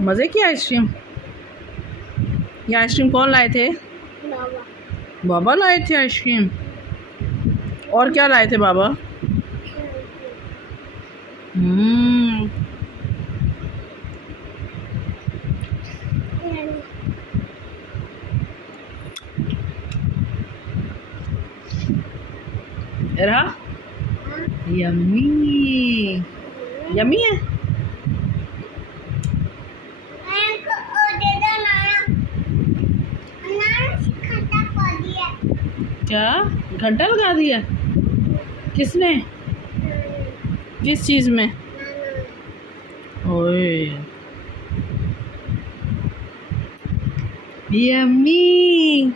मज़े की आइसक्रीम। ये आइसक्रीम कौन लाए थे? बाबा लाए थे आइसक्रीम। और क्या लाए थे बाबा? रहा यम्मी यम्मी है। क्या घंटा लगा दिया? किसने? किस चीज़ में? ओए यम्मी।